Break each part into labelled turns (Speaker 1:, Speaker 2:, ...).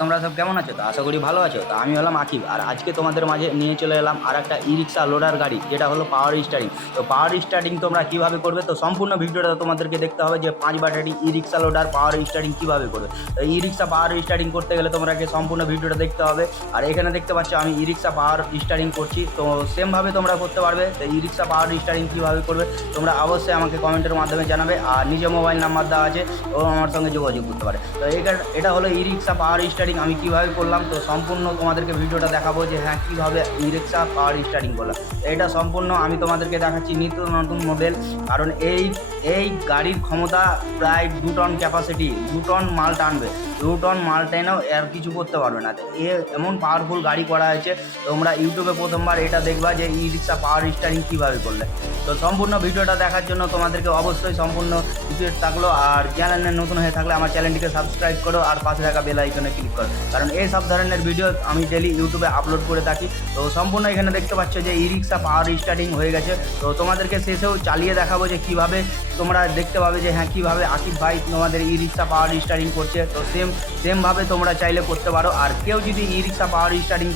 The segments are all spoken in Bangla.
Speaker 1: তোমরা সব কেমন আছো? তো আশা করি ভালো আছো। তো আমি হলাম আকিব। আর আজকে তোমাদের মাঝে নিয়ে চলে এলাম আর একটা ই রিক্সা লোডার গাড়ি, যেটা হলো পাওয়ার স্টারিং তো পাওয়ার স্টারিং তোমরা কীভাবে করবে? তো সম্পূর্ণ ভিডিওটা তোমাদেরকে দেখতে হবে যে পাঁচ battery E rickshaw loader power steering কীভাবে করবে। তো ই রিক্সা পাওয়ার স্টারিং করতে গেলে তোমাকে সম্পূর্ণ ভিডিওটা দেখতে হবে। আর এখানে দেখতে পাচ্ছ আমি ই রিক্সা পাওয়ার স্টারিং করছি। তো সেমভাবে তোমরা করতে পারবে তো ই রিক্সা পাওয়ার স্টারিং কীভাবে করবে, তোমরা অবশ্যই আমাকে কমেন্টের মাধ্যমে জানাবে। আর নিজে মোবাইল নাম্বার দেওয়া আছে, ও আমার সঙ্গে যোগাযোগ করতে পারে। তো এটা এটা হলো ই রিক্সা পাওয়ার স্টারিং আমি কীভাবে করলাম, তো সম্পূর্ণ তোমাদেরকে ভিডিওটা দেখাবো যে হ্যাঁ কীভাবে ই রিক্সা পাওয়ার স্টারিং করলাম এটা সম্পূর্ণ আমি তোমাদেরকে দেখাচ্ছি নিত্য নতুন মডেল কারণ এই এই গাড়ির ক্ষমতা প্রায় দু টন ক্যাপাসিটি দু টন মাল টানবে। দু টন মাল টেনেও আর কিছু করতে পারবে না। এ এমন পাওয়ারফুল গাড়ি করা হয়েছে, তোমরা ইউটিউবে প্রথমবার এটা দেখবা যে ই রিক্সা পাওয়ার স্টারিং কীভাবে করলে। তো সম্পূর্ণ ভিডিওটা দেখার জন্য তোমাদেরকে অবশ্যই সম্পূর্ণ ভিডিও থাকল, আর চ্যানেলে নতুন হয়ে থাকলে আমার চ্যানেলটিকে সাবস্ক্রাইব করো, আর পাশে থাকা বেল আইকনে ক্লিক করো। কারণ এই সব ধরনের ভিডিও আমি ডেলি ইউটিউবে আপলোড করে থাকি। তো সম্পূর্ণ এখানে দেখতে পাচ্ছ যে ই রিক্সা পাওয়ার স্টার্টিং হয়ে গেছে। তো তোমাদেরকে শেষেও চালিয়ে দেখাবো যে কীভাবে তোমরা দেখতে পাবে যে হ্যাঁ কীভাবে আকিব ভাই তোমাদের ই রিক্সা পাওয়ার স্টার্টিং করছে। তো সেম, সেমভাবে তোমরা চাইলে করতে পারো। আর কেউ যদি ই রিক্সা পাওয়ার স্টার্টিং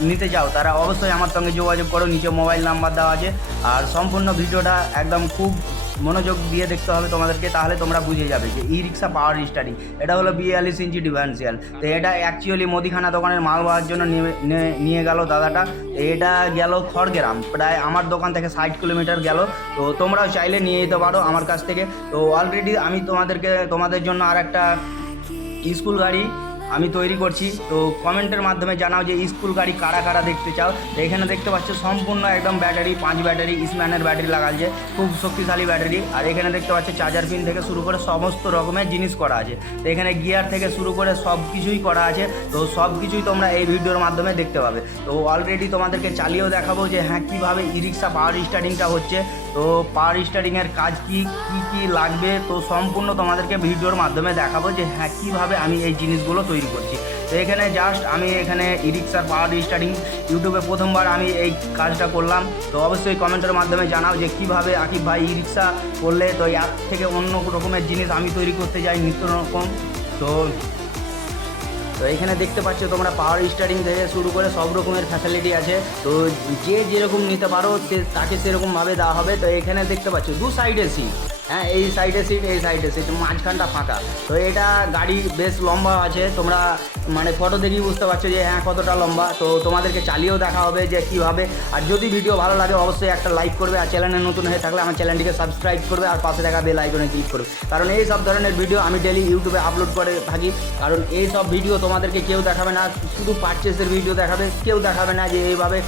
Speaker 1: নিতে যাও তারা অবশ্যই আমার সঙ্গে যোগাযোগ করো, নিচে মোবাইল নাম্বার দেওয়া আছে। আর সম্পূর্ণ ভিডিওটা একদম খুব মনোযোগ দিয়ে দেখতে হবে তোমাদেরকে, তাহলে তোমরা বুঝে যাবে যে ই রিক্সা পাওয়ার স্টাডি এটা হলো বিয়াল্লিশ ইঞ্চি ডিফারেন্সিয়াল তো এটা অ্যাকচুয়ালি মুদিখানা দোকানের মাল পাওয়ার জন্য নিয়ে- নিয়ে- নিয়ে গেল দাদাটা। এটা গেল খড়গ্রাম, প্রায় আমার দোকান থেকে ষাট কিলোমিটার গেল। তো তোমরাও চাইলে নিয়ে যেতে পারো আমার কাছ থেকে। তো অলরেডি আমি তোমাদেরকে, তোমাদের জন্য আর একটা স্কুল গাড়ি আমি তৈরি করছি। তো কমেন্টের মাধ্যমে জানাও যে স্কুল গাড়ি কারা কারা দেখতে চাও। তো এখানে দেখতে পাচ্ছ সম্পূর্ণ একদম ব্যাটারি, পাঁচ ব্যাটারি, ইসম্যানের ব্যাটারি লাগাচ্ছে খুব শক্তিশালী ব্যাটারি। আর এখানে দেখতে পাচ্ছ চার্জার পিন থেকে শুরু করে সমস্ত রকমের জিনিস করা আছে। তো এখানে গিয়ার থেকে শুরু করে সব কিছুই করা আছে। তো সব কিছুই তোমরা এই ভিডিওর মাধ্যমে দেখতে পাবে। তো অলরেডি তোমাদেরকে চালিয়েও দেখাবো যে হ্যাঁ কীভাবে ই রিক্সা পাওয়ার স্টার্টিংটা হচ্ছে। তো পাওয়ার স্টার্টিংয়ের কাজ কি কি কি লাগবে? তো সম্পূর্ণ তোমাদেরকে ভিডিওর মাধ্যমে দেখাবো যে হ্যাঁ কীভাবে আমি এই জিনিসগুলো তৈরি করছি। তো এখানে জাস্ট আমি এখানে ই রিক্সার পাওয়ার স্টারিং ইউটিউবে প্রথমবার আমি এই কাজটা করলাম। তো অবশ্যই কমেন্টের মাধ্যমে জানাও যে, কীভাবে আকিব ভাই ই রিক্সা করলে? তো এর থেকে অন্য রকমের জিনিস আমি তৈরি করতে যাই নিত্য রকম তো তো এখানে দেখতে পাচ্ছ তোমরা পাওয়ার স্টারিং থেকে শুরু করে সব রকমের ফ্যাসিলিটি আছে। তো যে যেরকম নিতে পারো সে, তাকে সেরকমভাবে দেওয়া হবে। তো এখানে দেখতে পাচ্ছ দু সাইডে সিট হ্যাঁ এই সাইডে সিট এই সাইডে সিট মাঝখানটা ফাঁকা। তো এটা গাড়ি বেশ লম্বা আছে, তোমরা মানে ফটো দেখেই বুঝতে পারছ যে হ্যাঁ কতটা লম্বা। তো তোমাদেরকে চালিয়েও দেখা হবে যে কীভাবে। আর যদি ভিডিও ভালো লাগে, অবশ্যই একটা লাইক করবে। আর চ্যানেলে নতুন হয়ে থাকলে আমার চ্যানেলটিকে সাবস্ক্রাইব করবে আর পাশে থাকা বেল আইকনে ক্লিক করবে। কারণ এই সব ধরনের ভিডিও আমি ডেলি ইউটিউবে আপলোড করে থাকি। কারণ এই সব ভিডিও তোমাদেরকে কেউ দেখাবে না, শুধু পারচেসের ভিডিও দেখাবে। কেউ দেখাবে না যে এইভাবে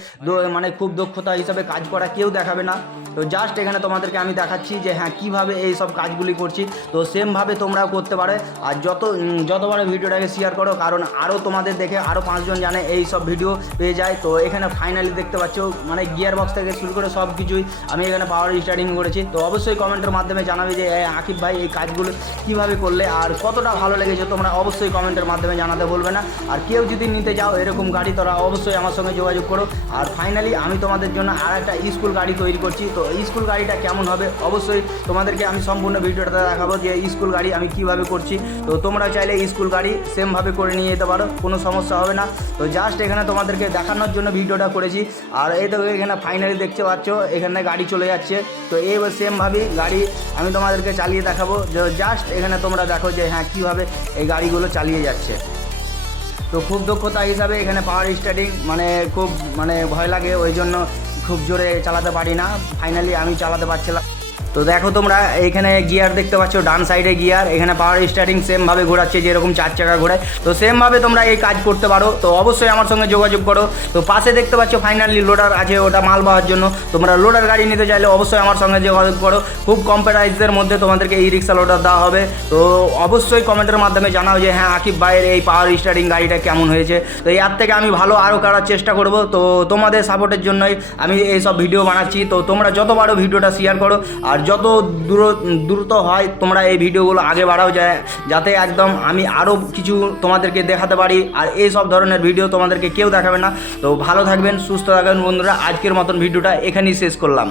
Speaker 1: মানে খুব দক্ষতা হিসাবে কাজ করা কেউ দেখাবে না। তো জাস্ট এখানে তোমাদেরকে আমি দেখাচ্ছি যে হ্যাঁ কীভাবে এই সব কাজগুলি করছি। তো সেমভাবে তোমরাও করতে পারো। আর যত যতবার ভিডিওটাকে শেয়ার করো, কারণ আরও তোমাদের দেখে আরও পাঁচজন জানে এই সব ভিডিও পেয়ে যায়। তো এখানে ফাইনালি দেখতে পাচ্ছ মানে গিয়ার বক্স থেকে শুরু করে সব কিছুই আমি এখানে পাওয়ার স্টার্টিং করেছি। তো অবশ্যই কমেন্টের মাধ্যমে জানাবে যে আকিব ভাই, এই কাজগুলো কীভাবে করলে আর কতটা ভালো লেগেছে তোমরা অবশ্যই কমেন্টের মাধ্যমে জানাতে বলবে না। আর কেউ যদি নিতে যাও এরকম গাড়ি, তোরা অবশ্যই আমার সঙ্গে যোগাযোগ করো। আর ফাইনালি আমি তোমাদের জন্য আর একটা স্কুল গাড়ি তৈরি করছি। তো স্কুল গাড়িটা কেমন হবে? অবশ্যই তোমাদেরকে আমি সম্পূর্ণ ভিডিওটা দেখাবো যে স্কুল গাড়ি আমি কীভাবে করছি। তো তোমরা চাইলে স্কুল গাড়ি সেমভাবে করে নিয়ে যেতে পারো, কোনো সমস্যা হবে না। তো জাস্ট এখানে তোমাদেরকে দেখানোর জন্য ভিডিওটা করেছি। আর এই তো এখানে ফাইনালি দেখতে পাচ্ছ, এখানে গাড়ি চলে যাচ্ছে। তো এই সেমভাবেই গাড়ি আমি তোমাদেরকে চালিয়ে দেখাবো। জাস্ট এখানে তোমরা দেখো যে হ্যাঁ কীভাবে এই গাড়িগুলো চালিয়ে যাচ্ছে। তো খুব দক্ষতা হিসাবে এখানে পাওয়ার স্টার্টিং মানে খুব মানে ভয় লাগে, ওই জন্য খুব জোরে চালাতে পারি না। ফাইনালি আমি চালাতে পারছিলাম। তো দেখো তোমরা, এখানে গিয়ার দেখতে পাচ্ছ, ডান সাইডে গিয়ার এখানে পাওয়ার স্টার্টিং সেমভাবে ঘোরাচ্ছে যেরকম চার চাকা ঘোরায়। তো সেমভাবে তোমরা এই কাজ করতে পারো। তো অবশ্যই আমার সঙ্গে যোগাযোগ করো। তো পাশে দেখতে পাচ্ছ ফাইনালি লোডার আছে, ওটা মাল পাওয়ার জন্য। তোমরা লোডার গাড়ি নিতে চাইলে অবশ্যই আমার সঙ্গে যোগাযোগ করো। খুব কম প্রাইসের মধ্যে তোমাদেরকে ই রিক্সা লোডার দেওয়া হবে। তো অবশ্যই কমেন্টের মাধ্যমে জানাও যে হ্যাঁ আকিব ভাইয়ের এই পাওয়ার স্টার্টিং গাড়িটা কেমন হয়েছে। তো এর থেকে আমি ভালো আরও করার চেষ্টা করব। তো তোমাদের সাপোর্টের জন্যই আমি এই সব ভিডিও বানাচ্ছি। তো তোমরা যত পারো ভিডিওটা শেয়ার করো, আর যত দূর, দ্রুত হয় তোমরা এই ভিডিওগুলো আগে বাড়াও যায়, যাতে একদম আমি আরও কিছু তোমাদেরকে দেখাতে পারি, আর এই সব ধরনের ভিডিও তোমাদেরকে কেউ দেখাবে না। তো ভালো থাকবেন, সুস্থ থাকবেন বন্ধুরা, আজকের মতন ভিডিওটা এখানেই শেষ করলাম।